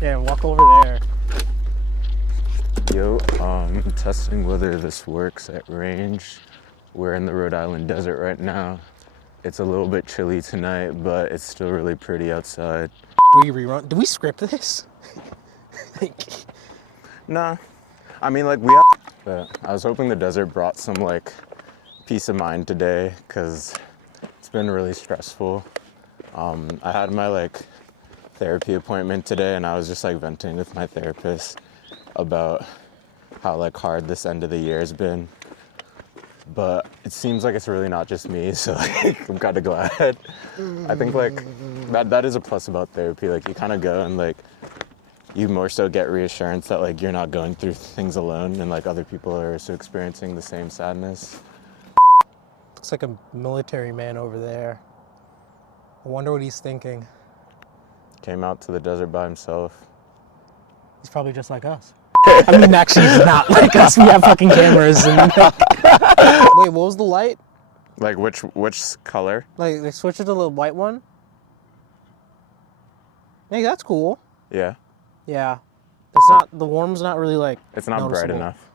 Yeah, walk over there. Yo, testing whether this works at range. We're in the Rhode Island desert right now. It's a little bit chilly tonight, but it's still really pretty outside. Do we rerun? Do we script this? Nah, I mean, but I was hoping the desert brought some, like, peace of mind today, because it's been really stressful. I had my, like, therapy appointment today, and I was just, like, venting with my therapist about how, like, hard this end of the year has been. But it seems like it's really not just me, so, like, I'm kind of glad. I think, like, that is a plus about therapy. Like, you kind of go and, like, you more so get reassurance that, like, you're not going through things alone, and, like, other people are also experiencing the same sadness. Looks like a military man over there. I wonder what he's thinking. Came out to the desert by himself. He's probably just like us. I mean, actually, he's not like us. We have fucking cameras. And wait, what was the light? Like, which color? Like, they switched it to the white one? Hey, that's cool. Yeah. Yeah. It's not, the warm's not really, like, It's not noticeable. bright enough.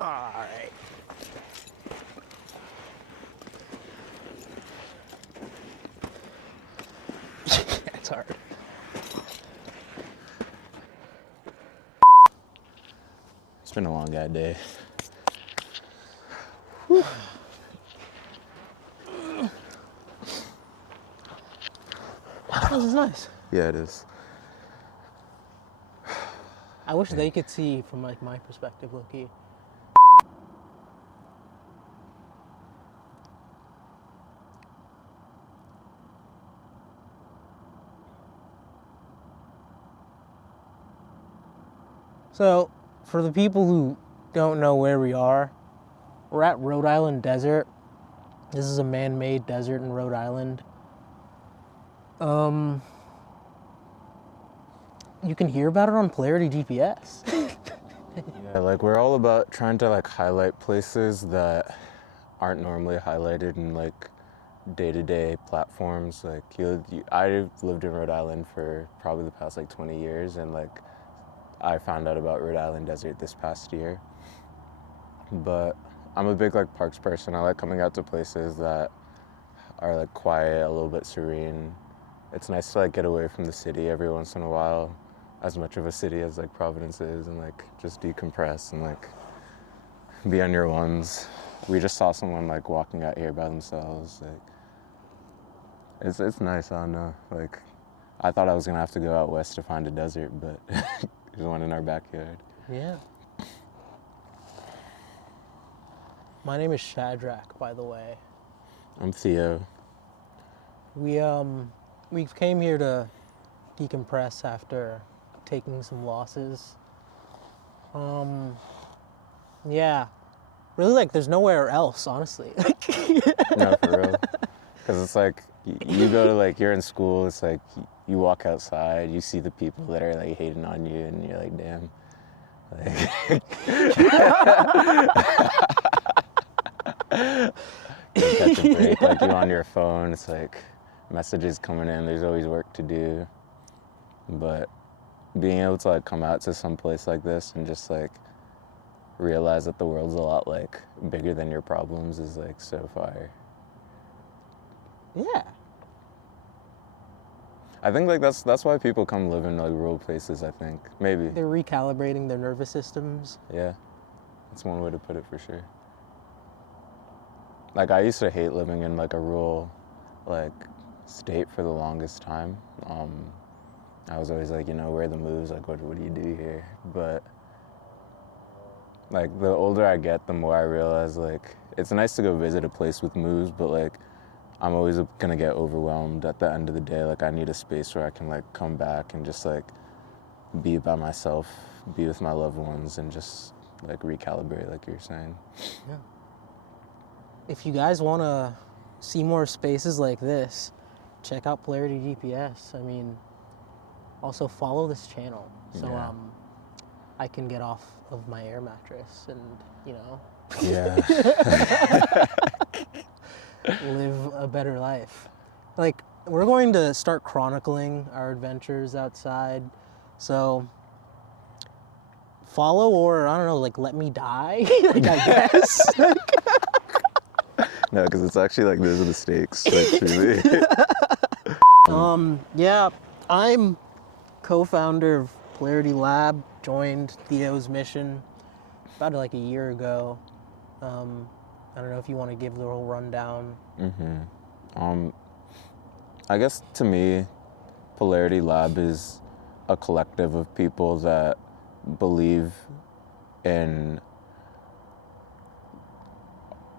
Alright. It's hard. It's been a long day. This is nice. Yeah, it is. I wish they could see from, like, my perspective, low-key. So, for the people who don't know where we are, we're at Rhode Island Desert. This is a man-made desert in Rhode Island. You can hear about it on Polarity GPS. Yeah, like, we're all about trying to, like, highlight places that aren't normally highlighted in, like, day-to-day platforms. Like, I've lived in Rhode Island for probably the past, like, 20 years, and, like, I found out about Rhode Island Desert this past year. But I'm a big, like, parks person. I like coming out to places that are, like, quiet, a little bit serene. It's nice to, like, get away from the city every once in a while, as much of a city as, like, Providence is, and, like, just decompress and, like, be on your ones. We just saw someone, like, walking out here by themselves. Like, it's nice. I don't know. Like, I thought I was gonna have to go out west to find a desert, but there's one in our backyard. Yeah. My name is Shadrack, by the way. I'm Theo. We came here to decompress after taking some losses. Yeah. Really, like, there's nowhere else, honestly. No, for real. Because it's like, you go to, like, you're in school, it's like, you walk outside, you see the people that are, like, hating on you, and you're like, damn. Like, you catch a break, like, you're on your phone, it's like, messages coming in, there's always work to do. But being able to, like, come out to some place like this and just, like, realize that the world's a lot, like, bigger than your problems is, like, so fire. Yeah. I think, like, that's why people come live in, like, rural places, I think. Maybe. They're recalibrating their nervous systems. Yeah. That's one way to put it, for sure. Like, I used to hate living in, like, a rural, like, state for the longest time. I was always like, you know, where are the moves? Like, what do you do here? But, like, the older I get, the more I realize, like, it's nice to go visit a place with moves, but, like, I'm always gonna get overwhelmed at the end of the day. Like, I need a space where I can, like, come back and just, like, be by myself, be with my loved ones, and just, like, recalibrate, like you're saying. Yeah. if you guys want to see more spaces like this, check out Polarity GPS. I mean, also follow this channel so Yeah. I can get off of my air mattress and, you know, Yeah. live a better life. Like, we're going to start chronicling our adventures outside, so follow, or I don't know, like, let me die, like, I guess. No, because it's actually like those are the stakes, like truly. Yeah, I'm co-founder of Polarity Lab, joined Theo's mission about like a year ago. I don't know if you want to give the whole rundown. I guess to me, Polarity Lab is a collective of people that believe in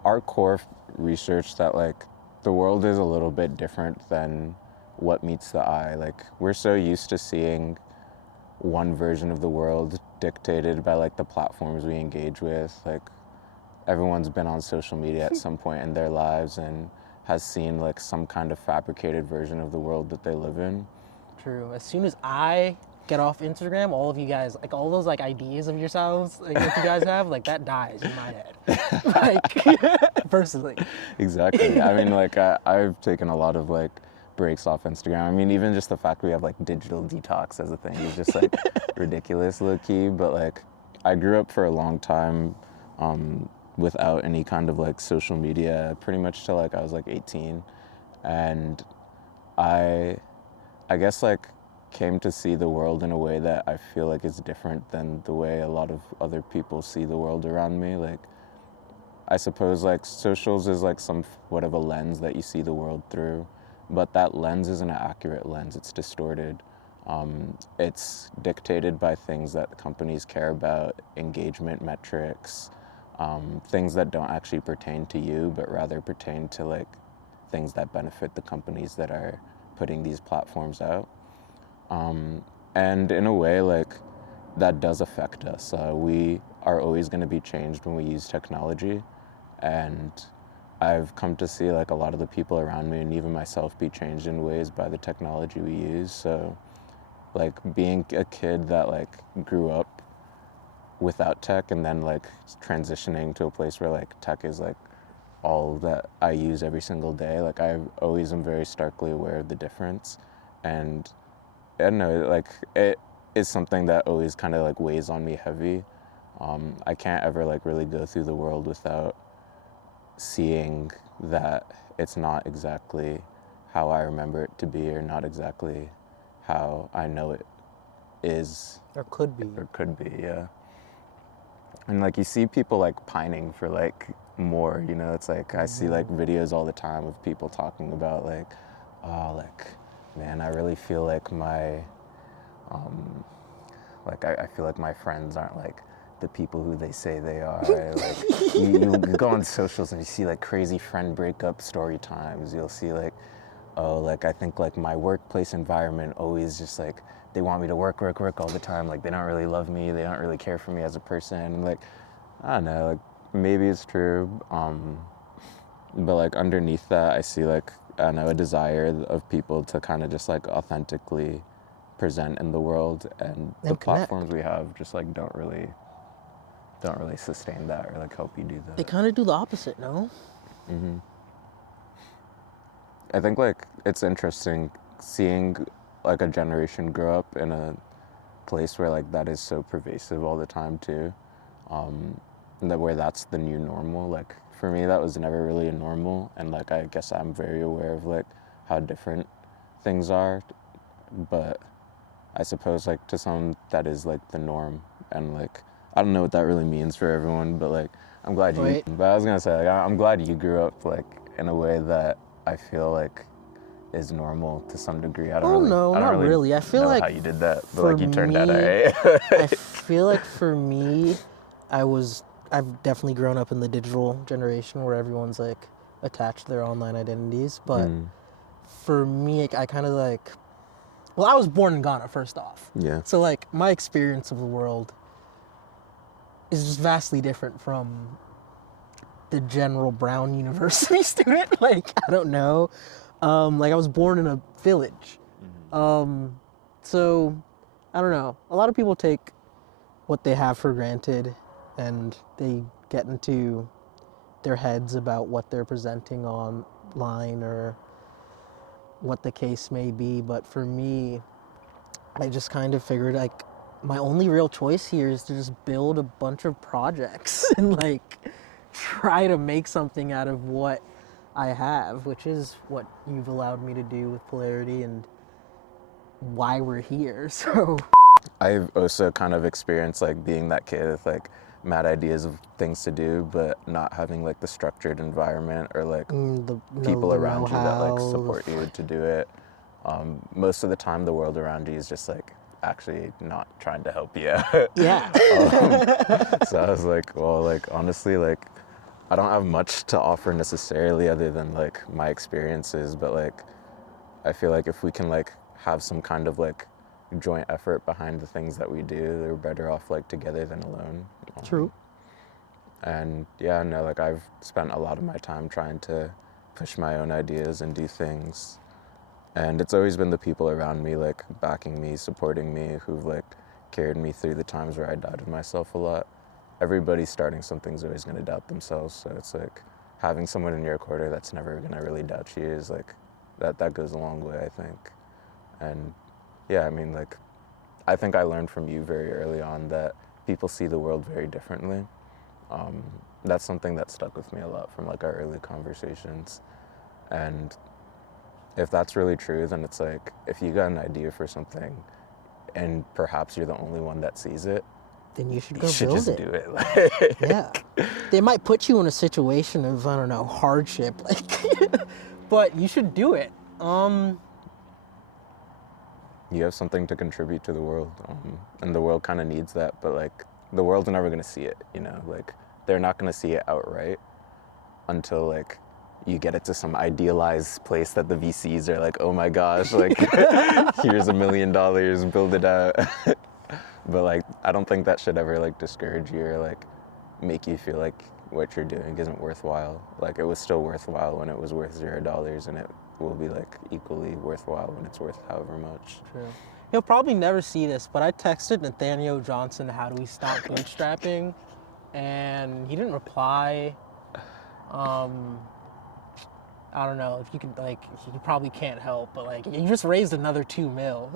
our core research that like the world is a little bit different than what meets the eye. Like we're so used to seeing one version of the world dictated by like the platforms we engage with. Like everyone's been on social media at some point in their lives and has seen like some kind of fabricated version of the world that they live in. True. As soon as I get off Instagram, all of you guys, like all those like ideas of yourselves like, that you guys have, like that dies in my head. Like personally. Exactly. I mean, like I've taken a lot of like breaks off Instagram. I mean, even just the fact we have like digital detox as a thing is just like ridiculous, low key. But like, I grew up for a long time without any kind of like social media, pretty much till like I was like 18, and I guess like came to see the world in a way that I feel like is different than the way a lot of other people see the world around me. Like, I suppose like socials is like somewhat of a lens that you see the world through, but that lens isn't an accurate lens. It's distorted. It's dictated by things that companies care about, engagement metrics, things that don't actually pertain to you, but rather pertain to like things that benefit the companies that are putting these platforms out. And in a way, like that does affect us. We are always going to be changed when we use technology, and I've come to see like a lot of the people around me and even myself be changed in ways by the technology we use. So like being a kid that like grew up without tech and then like transitioning to a place where like tech is like all that I use every single day, like I always am very starkly aware of the difference. And I don't know, like it is something that always kind of like weighs on me heavy. I can't ever like really go through the world without seeing that it's not exactly how I remember it to be, or not exactly how I know it is. Or could be. Or could be, yeah. And like you see people like pining for like more, you know, it's like I see like videos all the time of people talking about like, oh, like, man, I really feel like my, like I feel like my friends aren't like the people who they say they are. Like you go on socials and you see like crazy friend breakup story times. You'll see like, oh, like I think like my workplace environment always just like, they want me to work all the time. Like they don't really love me. They don't really care for me as a person. And like, I don't know, like maybe it's true. But like underneath that, I see like, I don't know, a desire of people to kind of just like authentically present in the world, and the connect. platforms we have just like don't really sustain that or like help you do that. They kind of do the opposite, no? I think like it's interesting seeing like a generation grow up in a place where like that is so pervasive all the time too, that where that's the new normal. Like for me, that was never really a normal, and like I guess I'm very aware of like how different things are, but I suppose like to some that is like the norm, and like I don't know what that really means for everyone, but like I'm glad you. But I was gonna say like I'm glad you grew up like in a way that I feel like is normal to some degree. I don't not really. I feel know like how you did that, but like you turned out me, alright. I feel like for me, I've definitely grown up in the digital generation where everyone's like attached to their online identities. But for me, I kind of like, well, I was born in Ghana first off. Yeah. So like my experience of the world is just vastly different from the general Brown University student. Like, I don't know. Like, I was born in a village. So, I don't know. A lot of people take what they have for granted and they get into their heads about what they're presenting online or what the case may be. But for me, I just kind of figured like my only real choice here is to just build a bunch of projects and like try to make something out of what I have, which is what you've allowed me to do with Polarity and why we're here. So I've also kind of experienced like being that kid with like mad ideas of things to do, but not having like the structured environment or like people around you that like support you to do it. Most of the time, the world around you is just like actually not trying to help you out. Yeah. So I was like, well, like honestly, like I don't have much to offer necessarily other than like my experiences, but like I feel like if we can like have some kind of like joint effort behind the things that we do, they're better off like together than alone. True. And yeah, no, like I've spent a lot of my time trying to push my own ideas and do things. And it's always been the people around me, like backing me, supporting me, who've like carried me through the times where I doubted myself a lot. Everybody starting something's always going to doubt themselves. So it's like having someone in your corner that's never going to really doubt you is like, that goes a long way, I think. And yeah, I mean, like, I think I learned from you very early on that people see the world very differently. That's something that stuck with me a lot from like our early conversations. And if that's really true, then it's like, if you got an idea for something and perhaps you're the only one that sees it, then you should go just build it. do it. Yeah. They might put you in a situation of, I don't know, hardship, like, but you should do it. You have something to contribute to the world, and the world kind of needs that, but like the world's never going to see it, you know, like they're not going to see it outright until like you get it to some idealized place that the VCs are like, oh my gosh, like here's $1 million, build it out. But like I don't think that should ever like discourage you or like make you feel like what you're doing isn't worthwhile. Like it was still worthwhile when it was worth $0, and it will be like equally worthwhile when it's worth however much. True. He'll probably never see this, but I texted Nathaniel Johnson, how do we stop bootstrapping? And he didn't reply. I don't know if you could, like, he probably can't help, but like, you just raised another $2 million.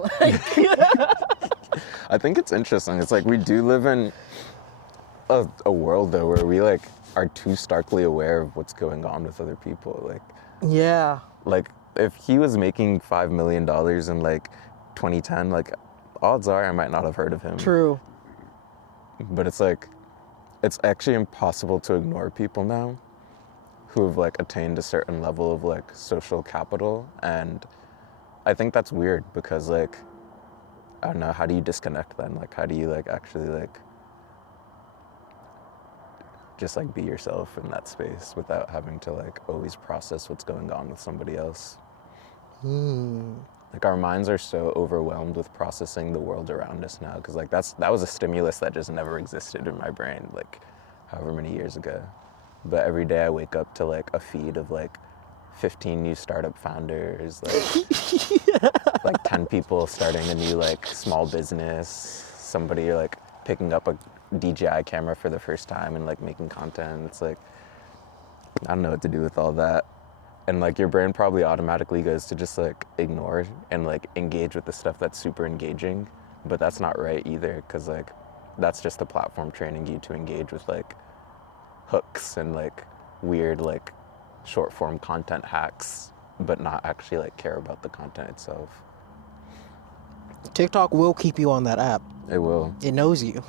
I think it's interesting. It's like we do live in a world though where we like are too starkly aware of what's going on with other people. Like, yeah. Like if he was making $5 million in like 2010, like odds are I might not have heard of him. True. But it's like, it's actually impossible to ignore people now who have like attained a certain level of like social capital. And I think that's weird because like, I don't know, how do you disconnect then? Like, how do you like actually like just like be yourself in that space without having to like always process what's going on with somebody else? Like our minds are so overwhelmed with processing the world around us now because like that was a stimulus that just never existed in my brain like however many years ago. But every day I wake up to like a feed of like 15 new startup founders, like like 10 people starting a new like small business, somebody like picking up a DJI camera for the first time and like making content. It's like, I don't know what to do with all that. And like your brain probably automatically goes to just like ignore and like engage with the stuff that's super engaging, but that's not right either because like that's just the platform training you to engage with like hooks and like weird like short form content hacks, but not actually like care about the content itself. TikTok will keep you on that app. It will. It knows you.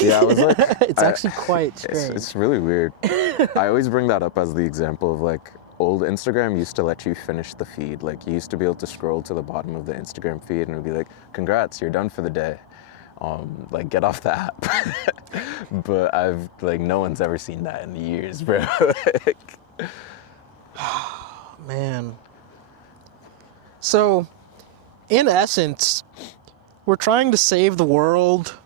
Yeah, I was like, it's actually quite strange. It's really weird. I always bring that up as the example of like old Instagram used to let you finish the feed. Like you used to be able to scroll to the bottom of the Instagram feed and it would be like, congrats, you're done for the day. Like get off the app. But I've like, no one's ever seen that in years, bro. Like, man. So, in essence, we're trying to save the world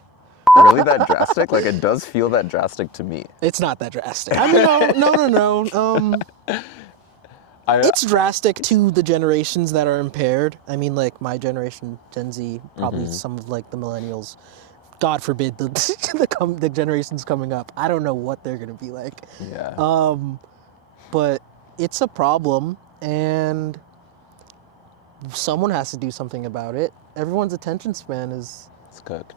Really that drastic? Like, it does feel that drastic to me. It's not that drastic. I mean, no. It's drastic to the generations that are impaired. I mean, like my generation, Gen Z, probably some of like the millennials. God forbid the generations coming up. I don't know what they're gonna be like. Yeah. But it's a problem, and someone has to do something about it. Everyone's attention span is... It's cooked.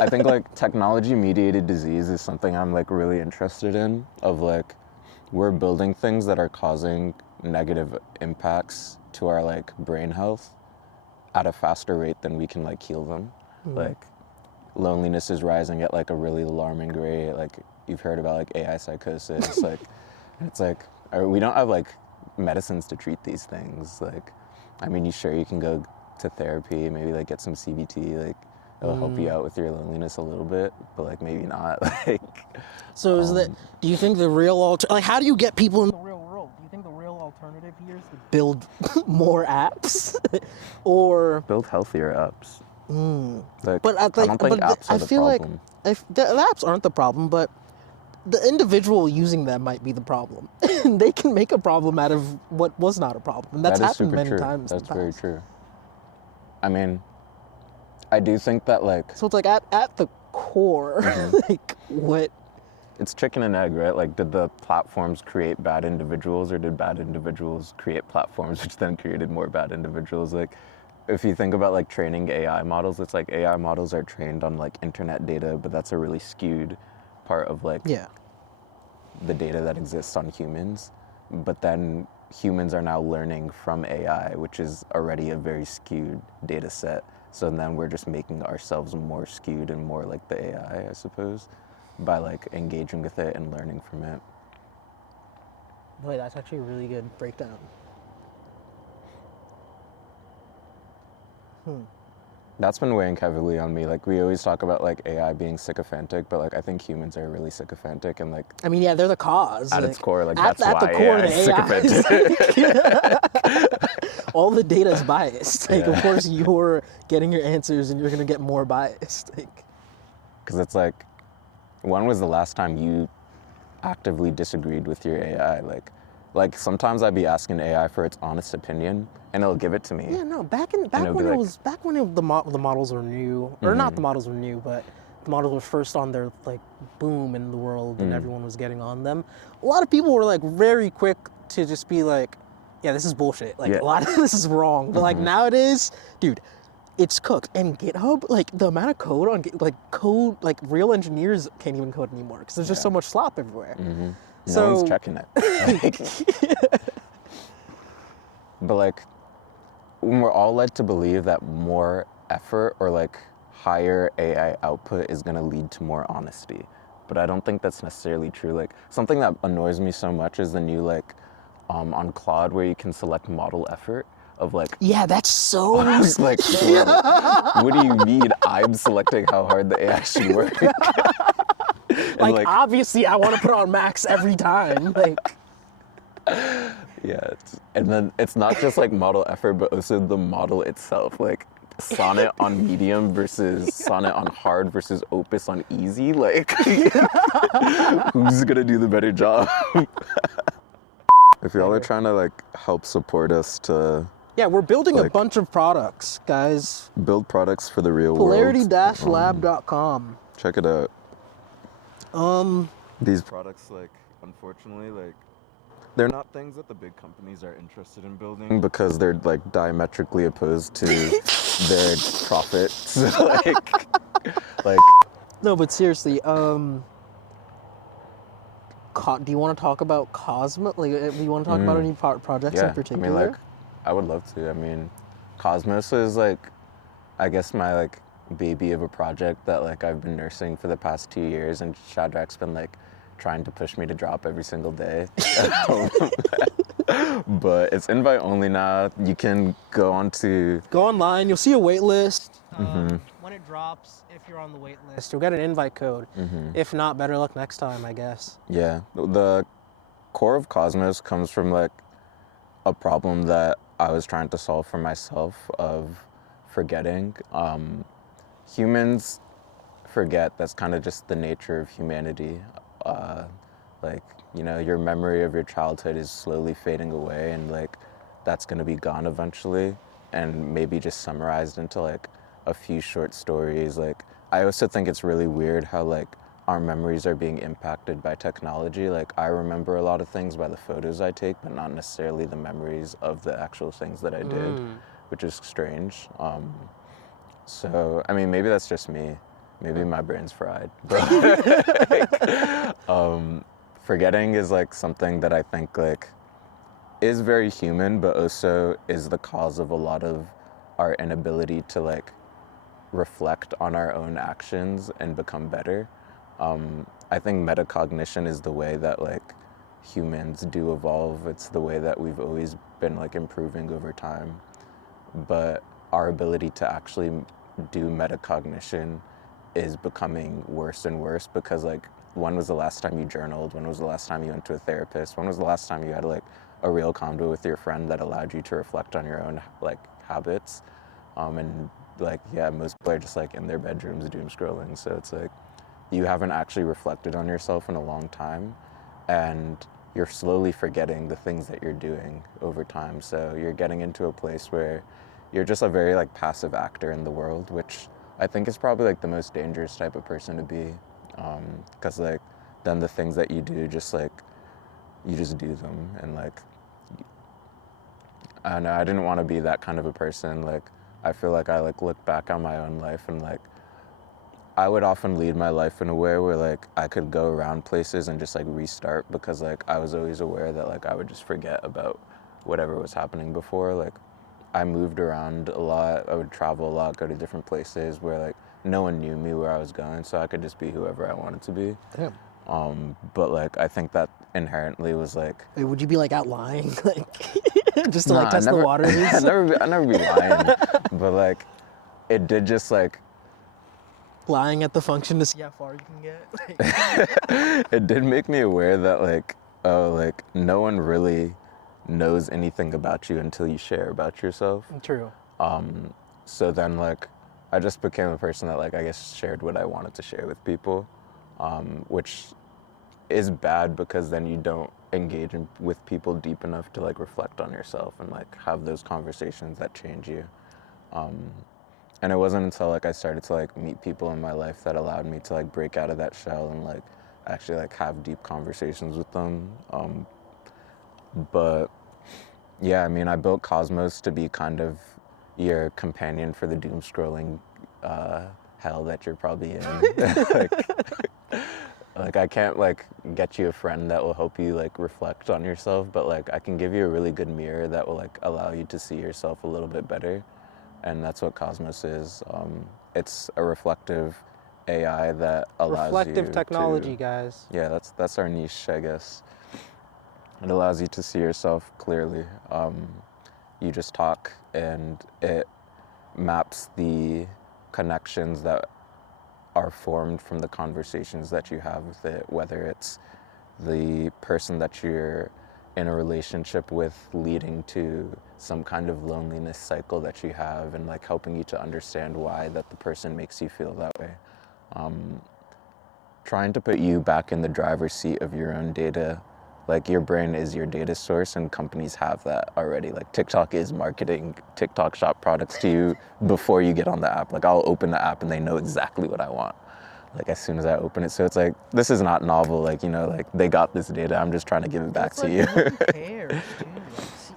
I think like technology-mediated disease is something I'm like really interested in. Of like, we're building things that are causing negative impacts to our like brain health at a faster rate than we can like heal them. Like, loneliness is rising at like a really alarming rate. Like, you've heard about like AI psychosis. Like, it's like, we don't have like medicines to treat these things. Like, I mean, you can go to therapy, maybe like get some CBT, like it'll help you out with your loneliness a little bit, but like maybe not. Like, so is that, do you think the real like, how do you get people in the real world? Do you think the real alternative here is to build more apps or build healthier apps? Like, but I don't think apps are the problem. The apps aren't the problem, but the individual using them might be the problem. They can make a problem out of what was not a problem. And that's happened many times. That's very true. I mean, I do think that like... So it's like at the core, like what... It's chicken and egg, right? Like, did the platforms create bad individuals, or did bad individuals create platforms, which then created more bad individuals? Like, if you think about like training AI models, it's like AI models are trained on like internet data, but that's a really skewed part of like the data that exists on humans. But then humans are now learning from AI, which is already a very skewed data set. So then we're just making ourselves more skewed and more like the AI, I suppose, by like engaging with it and learning from it. Boy, that's actually a really good breakdown. That's been weighing heavily on me. Like, we always talk about like AI being sycophantic, but like I think humans are really sycophantic, and like, I mean, yeah, they're the cause. At like, its core, like at that's why the core AI of is the sycophantic. All the data is biased. Like, of course, you're getting your answers, and you're gonna get more biased. Like, because it's like, when was the last time you actively disagreed with your AI? Like sometimes I'd be asking AI for its honest opinion, and it'll give it to me. Yeah, no. Back when the models were new, or not the models were new, but the models were first on their like boom in the world, and everyone was getting on them. A lot of people were like very quick to just be like, "Yeah, this is bullshit. Like a lot of this is wrong." But like nowadays, dude, it's cooked. And GitHub, like the amount of code on like real engineers can't even code anymore because there's just so much slop everywhere. No one's checking it. But like, when we're all led to believe that more effort or like higher AI output is gonna lead to more honesty, but I don't think that's necessarily true. Like, something that annoys me so much is the new like on Claude where you can select model effort of like... Yeah, that's so... I was like, what do you mean I'm selecting how hard the AI should work? like, obviously I want to put on max every time. Like, yeah, and then it's not just like model effort, but also the model itself. Like, Sonnet on medium versus Sonnet on hard versus Opus on easy. Like, who's gonna do the better job? If y'all are trying to like help support us to... Yeah, we're building a bunch of products, guys. Build products for the real world. Polarity-lab.com. Check it out. These products, like, unfortunately, like, they're not things that the big companies are interested in building because they're like diametrically opposed to their profits. like. No, but seriously, do you want to talk about Cosmos? Like, do you want to talk about any projects in particular? I mean, like, I would love to. I mean, Cosmos is like, I guess my like baby of a project that like I've been nursing for the past 2 years, and Shadrack's been like trying to push me to drop every single day. But it's invite only now. You can go online. You'll see a wait list. When it drops, if you're on the wait list, you'll get an invite code. If not, better luck next time, I guess. Yeah, the core of Cosmos comes from like a problem that I was trying to solve for myself of forgetting. Humans forget that's kind of just the nature of humanity. Like, you know, your memory of your childhood is slowly fading away, and like that's going to be gone eventually, and maybe just summarized into like a few short stories. Like, I also think it's really weird how like our memories are being impacted by technology. Like, I remember a lot of things by the photos I take, but not necessarily the memories of the actual things that I did, which is strange. So, I mean, maybe that's just me. Maybe my brain's fried. But forgetting is like something that I think like is very human, but also is the cause of a lot of our inability to like reflect on our own actions and become better. I think metacognition is the way that like humans do evolve. It's the way that we've always been like improving over time. But our ability to actually do metacognition is becoming worse and worse, because like, when was the last time you journaled? When was the last time you went to a therapist? When was the last time you had like a real convo with your friend that allowed you to reflect on your own like habits? And like, yeah, most people are just like in their bedrooms doom scrolling. So it's like, you haven't actually reflected on yourself in a long time, and you're slowly forgetting the things that you're doing over time. So you're getting into a place where you're just a very like passive actor in the world, which I think is probably like the most dangerous type of person to be, because like then the things that you do, just like you just do them, and like, I don't know, I didn't want to be that kind of a person. Like, I feel like I like look back on my own life, and like I would often lead my life in a way where like I could go around places and just like restart, because like I was always aware that like I would just forget about whatever was happening before. Like, I moved around a lot. I would travel a lot, go to different places where like no one knew me where I was going, so I could just be whoever I wanted to be. Damn. But like, I think that inherently was like, Wait, would you be like out lying, like just to nah, like test the waters? I never be lying, but like, it did just like, Lying at the function to see how far you can get. it did make me aware that like, oh, like no one really knows anything about you until you share about yourself. True. So then like, I just became a person that like, I guess, shared what I wanted to share with people, which is bad, because then you don't engage with people deep enough to like reflect on yourself and like have those conversations that change you. And it wasn't until like I started to like meet people in my life that allowed me to like break out of that shell and like actually like have deep conversations with them. But yeah, I mean, I built Cosmos to be kind of your companion for the doom scrolling hell that you're probably in. Like I can't like get you a friend that will help you like reflect on yourself, but like I can give you a really good mirror that will like allow you to see yourself a little bit better. And that's what Cosmos is. It's a reflective AI that allows Reflective you technology, to, guys. yeah, that's our niche, I guess. It allows you to see yourself clearly. You just talk, and it maps the connections that are formed from the conversations that you have with it, whether it's the person that you're in a relationship with leading to some kind of loneliness cycle that you have, and like helping you to understand why that the person makes you feel that way. Trying to put you back in the driver's seat of your own data. Like, your brain is your data source, and companies have that already. Like, TikTok is marketing TikTok shop products to you before you get on the app. Like, I'll open the app and they know exactly what I want, like, as soon as I open it. So it's like, this is not novel. Like, you know, like, they got this data. I'm just trying to give it back to you. Who cares, dude?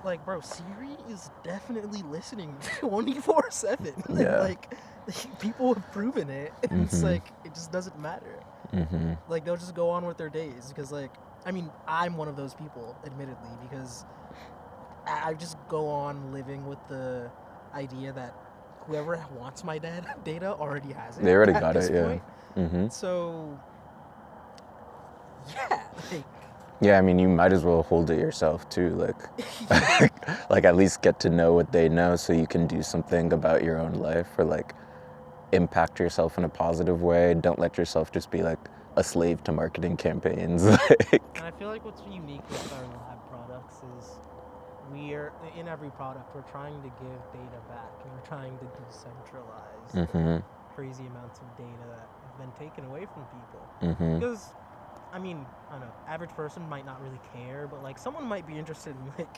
Like, bro, Siri is definitely listening 24/7. Yeah. Like, people have proven it. And it's like, it just doesn't matter. Like, they'll just go on with their days, because like, I mean, I'm one of those people, admittedly, because I just go on living with the idea that whoever wants my data already has it. They already at got this it, yeah. point. So, yeah, like, yeah, I mean, you might as well hold it yourself too. Like, like at least get to know what they know, so you can do something about your own life, or like impact yourself in a positive way. Don't let yourself just be like a slave to marketing campaigns. And I feel like what's unique with our lab products is in every product, we're trying to give data back, and we're trying to decentralize crazy amounts of data that been taken away from people. Mm-hmm. Because, I mean, I don't know, average person might not really care, but like someone might be interested in like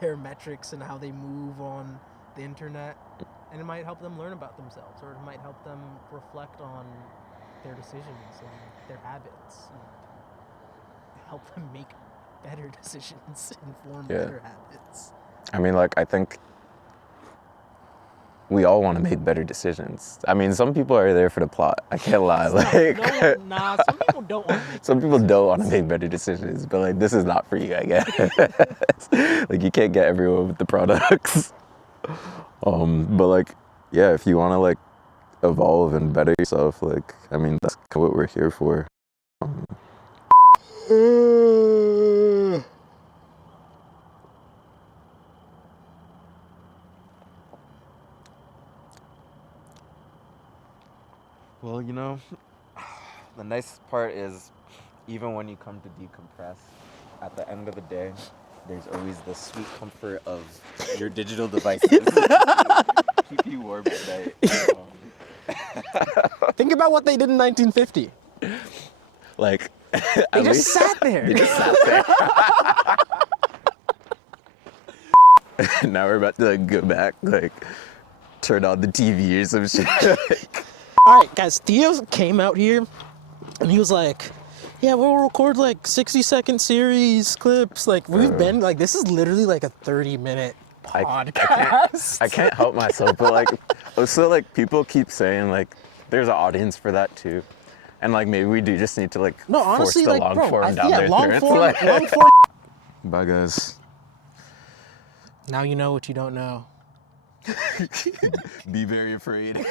their metrics and how they move on the internet, and it might help them learn about themselves, or it might help them reflect on their decisions and their habits, and help them make better decisions and form better habits. I mean, like, I think we all want to make better decisions. I mean, some people are there for the plot. I can't lie. Some people don't want to make some people don't want to make better decisions, but like, this is not for you, I guess. Like, you can't get everyone with the products. But like, yeah, if you want to like evolve and better yourself, like, I mean, that's what we're here for. Well, you know, the nice part is, even when you come to decompress, at the end of the day, there's always the sweet comfort of your digital devices. Keep you warm at night. Think about what they did in 1950. Like, They just sat there. They just sat there. Now we're about to like, go back, like, turn on the TV or some shit. All right, guys, Theo came out here and he was like, yeah, we'll record like 60-second series clips. Like, we've been, like, this is literally like a 30-minute podcast. I can't help myself, but like, also like, people keep saying like, there's an audience for that too. And like, maybe we do just need to like, no, honestly, force the like, long form down their throats. Long form. Bye, guys. Now you know what you don't know. Be very afraid.